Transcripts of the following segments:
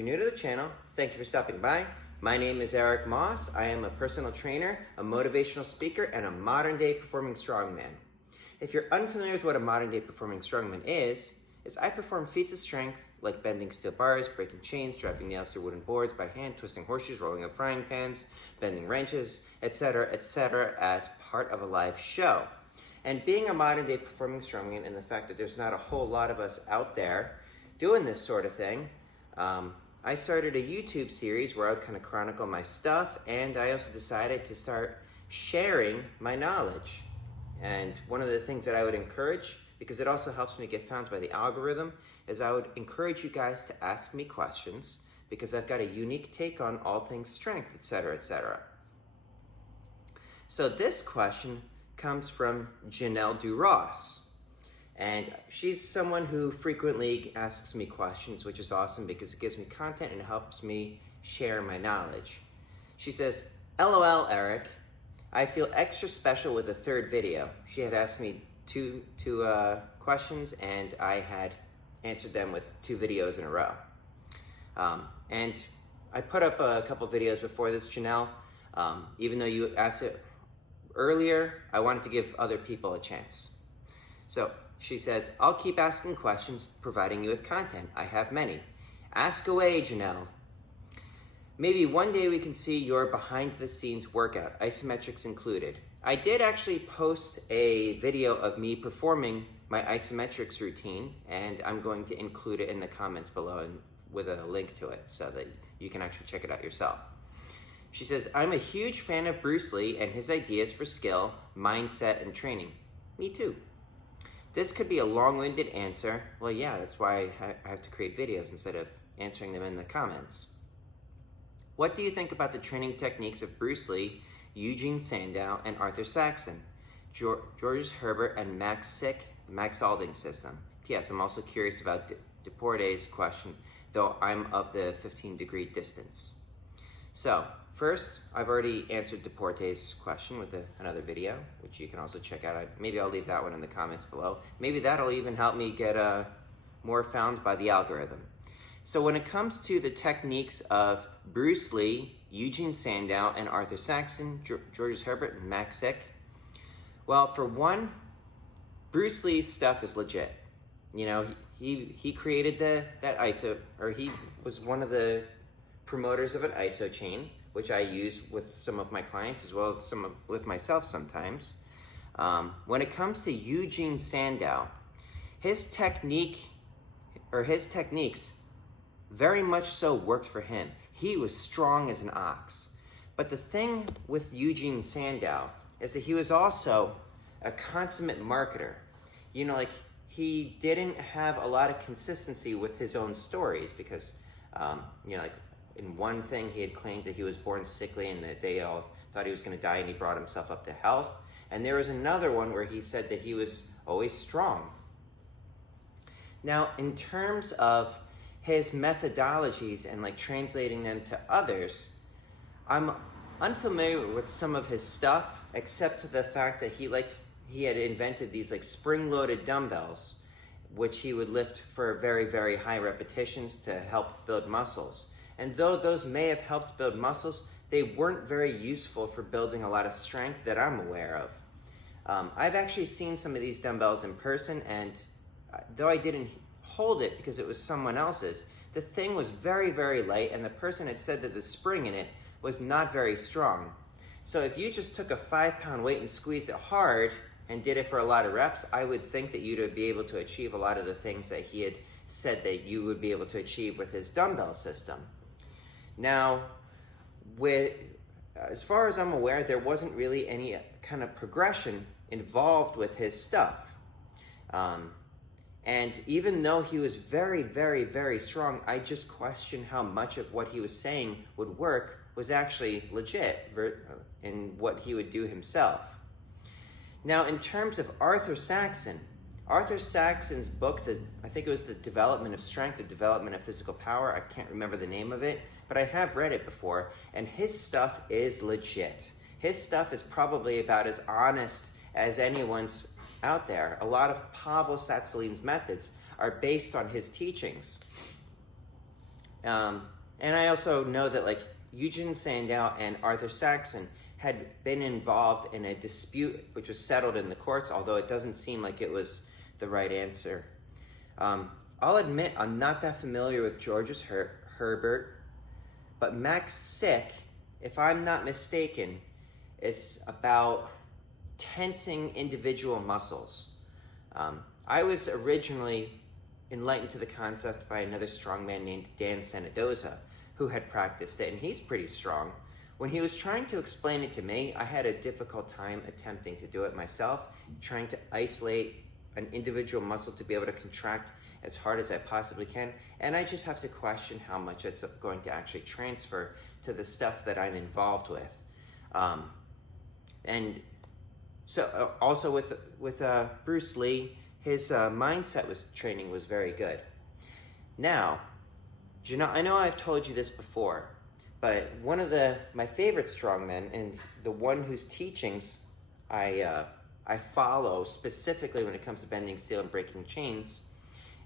you're new to the channel, thank you for stopping by. My name is Eric Moss. I am a personal trainer, a motivational speaker, and a modern-day performing strongman. If you're unfamiliar with what a modern-day performing strongman is I perform feats of strength like bending steel bars, breaking chains, driving nails through wooden boards by hand, twisting horseshoes, rolling up frying pans, bending wrenches, etc., as part of a live show. And being a modern-day performing strongman, and the fact that there's not a whole lot of us out there doing this sort of thing, I started a YouTube series where I would kind of chronicle my stuff, and I also decided to start sharing my knowledge. And one of the things that I would encourage, because it also helps me get found by the algorithm, is I would encourage you guys to ask me questions, because I've got a unique take on all things strength, etc., etc. So this question comes from Janelle Duras. And she's someone who frequently asks me questions, which is awesome because it gives me content and helps me share my knowledge. She says, LOL, Eric, I feel extra special with the third video. She had asked me two questions, and I had answered them with 2 videos in a row. And I put up a couple videos before this, Janelle. Even though you asked it earlier, I wanted to give other people a chance. So she says, I'll keep asking questions, providing you with content. I have many. Ask away, Janelle. Maybe one day we can see your behind-the-scenes workout, isometrics included. I did actually post a video of me performing my isometrics routine, and I'm going to include it in the comments below and with a link to it so that you can actually check it out yourself. She says, I'm a huge fan of Bruce Lee and his ideas for skill, mindset, and training. Me too. This could be a long-winded answer. Well, yeah, that's why I have to create videos instead of answering them in the comments. What do you think about the training techniques of Bruce Lee, Eugene Sandow, and Arthur Saxon, Georges Herbert, and Max Alding system? P.S. I'm also curious about Deporte's question, though I'm of the 15-degree distance. So, first, I've already answered Deporte's question with another video, which you can also check out. Maybe I'll leave that one in the comments below. Maybe that'll even help me get more found by the algorithm. So when it comes to the techniques of Bruce Lee, Eugene Sandow, and Arthur Saxon, Georges Herbert, and Max, well, for one, Bruce Lee's stuff is legit. You know, he created that ISO, or he was one of the promoters of an ISO chain, which I use with some of my clients as well as with myself sometimes. When it comes to Eugene Sandow, his techniques very much so worked for him. He was strong as an ox. But the thing with Eugene Sandow is that he was also a consummate marketer. You know, like, he didn't have a lot of consistency with his own stories because, you know, like, in one thing, he had claimed that he was born sickly and that they all thought he was going to die, and he brought himself up to health. And there was another one where he said that he was always strong. Now, in terms of his methodologies and like translating them to others, I'm unfamiliar with some of his stuff, except to the fact that he had invented these like spring-loaded dumbbells, which he would lift for very, very high repetitions to help build muscles. And though those may have helped build muscles, they weren't very useful for building a lot of strength that I'm aware of. I've actually seen some of these dumbbells in person, and though I didn't hold it because it was someone else's, the thing was very, very light, and the person had said that the spring in it was not very strong. So if you just took a 5-pound weight and squeezed it hard and did it for a lot of reps, I would think that you'd be able to achieve a lot of the things that he had said that you would be able to achieve with his dumbbell system. Now, as far as I'm aware, there wasn't really any kind of progression involved with his stuff. And even though he was very, very, very strong, I just question how much of what he was saying would work was actually legit in what he would do himself. Now, in terms of Arthur Saxon's book, I think it was The Development of Strength, The Development of Physical Power, I can't remember the name of it, but I have read it before, and his stuff is legit. His stuff is probably about as honest as anyone's out there. A lot of Pavel Tsatsouline's methods are based on his teachings. And I also know that like Eugene Sandow and Arthur Saxon had been involved in a dispute which was settled in the courts, although it doesn't seem like it was the right answer. I'll admit I'm not that familiar with George's Herbert, but Mac's Sick, if I'm not mistaken, is about tensing individual muscles. I was originally enlightened to the concept by another strongman named Dan Sandow, who had practiced it, and he's pretty strong. When he was trying to explain it to me, I had a difficult time attempting to do it myself, trying to isolate an individual muscle to be able to contract as hard as I possibly can, and I just have to question how much it's going to actually transfer to the stuff that I'm involved with. And so also with Bruce Lee, his mindset training was very good. Now, I know I've told you this before, but one of my favorite strongmen, and the one whose teachings I follow specifically when it comes to bending steel and breaking chains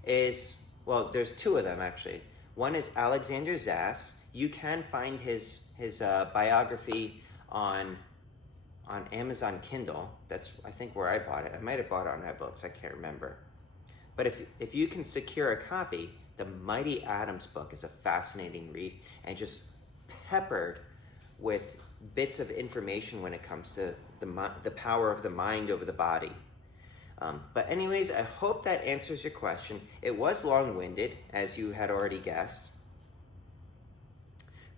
is, well, there's two of them actually. One is Alexander Zass. You can find his biography on Amazon Kindle. That's, I think, where I bought it. I might have bought it on iBooks, I can't remember. But if you can secure a copy, the Mighty Adams book is a fascinating read and just peppered with bits of information when it comes to the power of the mind over the body. But anyways, I hope that answers your question. It was long-winded, as you had already guessed.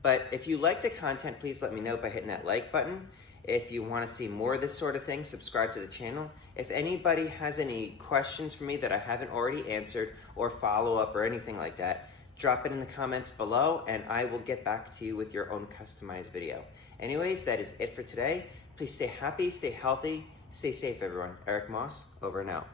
But if you like the content, please let me know by hitting that like button. If you want to see more of this sort of thing, subscribe to the channel. If anybody has any questions for me that I haven't already answered, or follow-up or anything like that, drop it in the comments below and I will get back to you with your own customized video. Anyways, that is it for today. Please stay happy, stay healthy, stay safe everyone. Eric Moss, over and out.